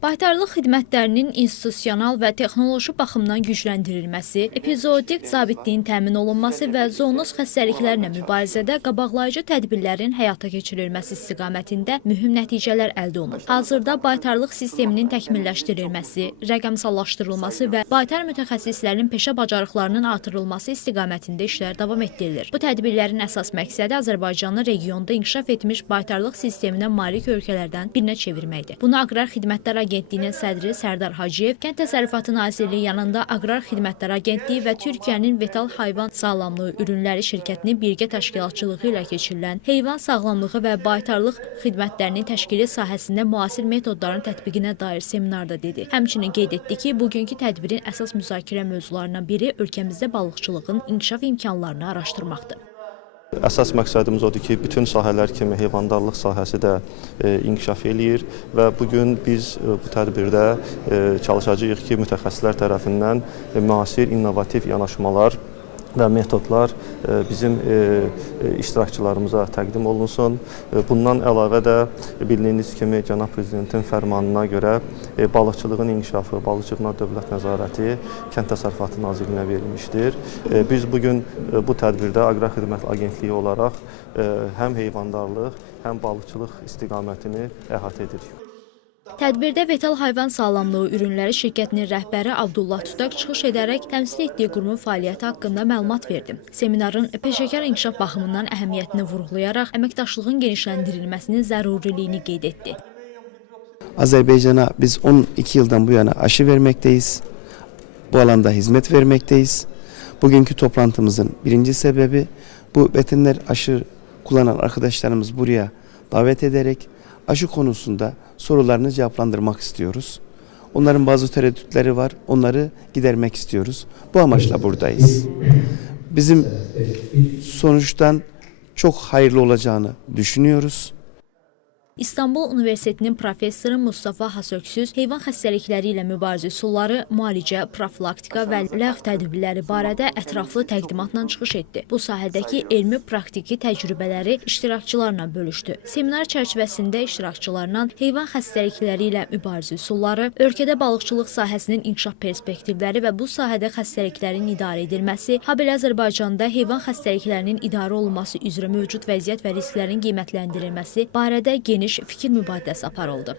Baytarlıq xidmətlərinin institusional və texnoloji baxımdan gücləndirilməsi, epizodik zabitliyin təmin olunması və zoonoz xəstəliklərlə mübarizədə qabaqlayıcı tədbirlərin həyata keçirilməsi istiqamətində mühüm nəticələr əldə olunur. Hazırda baytarlıq sisteminin təkmilləşdirilməsi, rəqəmsallaşdırılması və baytar mütəxəssislərin peşə bacarıqlarının artırılması istiqamətində işlər davam etdirilir. Bu tədbirlərin əsas məqsədi Azərbaycanı regionda inkişaf etmiş baytarlıq sisteminə malik ölkələrdən birinə çevirməkdir. Bunu Aqrar Xidmətlər Agentliyinin sədri Sərdar Hacıyev, Kənd Təsərrüfatı Nazirliyi yanında Aqrar Xidmətlər Agentliyi və Türkiyənin Vital Hayvan Sağlamlığı Ürünləri şirkətinin birgə təşkilatçılığı ilə keçirilən heyvan sağlamlığı və baytarlıq xidmətlərinin təşkili sahəsində müasir metodların tətbiqinə dair seminarda dedi. Həmçinin qeyd etdi ki, bugünkü tədbirin əsas müzakirə mövzularından biri ölkəmizdə balıqçılığın inkişaf imkanlarını araşdırmaqdır. Əsas məqsədimiz odur ki, bütün sahələr kimi heyvandarlıq sahəsi də inkişaf eləyir və bugün biz bu tədbirdə çalışacağıq ki, mütəxəssislər tərəfindən müasir, innovativ yanaşmalar və metodlar bizim iştirakçılarımıza təqdim olunsun. Bundan əlavə də bildiyiniz kimi Cənab Prezidentin fərmanına görə balıqçılığın inkişafı, balıqçılığına dövlət nəzarəti Kənd Təsərrüfatı Nazirliyinə verilmişdir. Biz bugün bu tədbirdə Aqrar Xidmət Agentliyi olaraq həm heyvandarlıq, həm balıqçılıq istiqamətini əhatə edirik. Tədbirdə Vital Hayvan Sağlamlığı Ürünləri şirkətinin rəhbəri Abdullah Tutaq çıxış edərək təmsil etdiyi qurumun fəaliyyəti haqqında məlumat verdi. Seminarın peşəkar inkişaf baxımından əhəmiyyətini vurğulayaraq əməkdaşlığın genişləndirilməsinin zəruriliyini qeyd etdi. Azərbaycana biz 12 yıldan bu yana aşı vermekteyiz. Bu alanda hizmet vermekteyiz. Bugünkü toplantımızın birinci sebebi bu veteriner aşı kullanan arkadaşlarımız buraya davet ederek aşı konusunda sorularını cevaplandırmak istiyoruz. Onların bazı tereddütleri var, onları gidermek istiyoruz. Bu amaçla buradayız. Bizim sonuçtan çok hayırlı olacağını düşünüyoruz. İstanbul Universitetinin professoru Mustafa Hasöksüz heyvan xəstəlikləri ilə mübarizə üsulları, müalicə, profilaktika və ləğv tədbirləri barədə ətraflı təqdimatla çıxış etdi. Bu sahədəki elmi-praktiki təcrübələri iştirakçılarla bölüşdü. Seminar çərçivəsində iştirakçılarla heyvan xəstəlikləri ilə mübarizə üsulları, ölkədə balıqçılıq sahəsinin inkişaf perspektivləri və bu sahədə xəstəliklərin idarə edilməsi, habelə Azərbaycanda heyvan xəstəliklərinin idarə olunması üzrə mövcud vəziyyət və risklərin qiymətləndirilməsi barədə geniş fikir mübadiləsi aparıldı.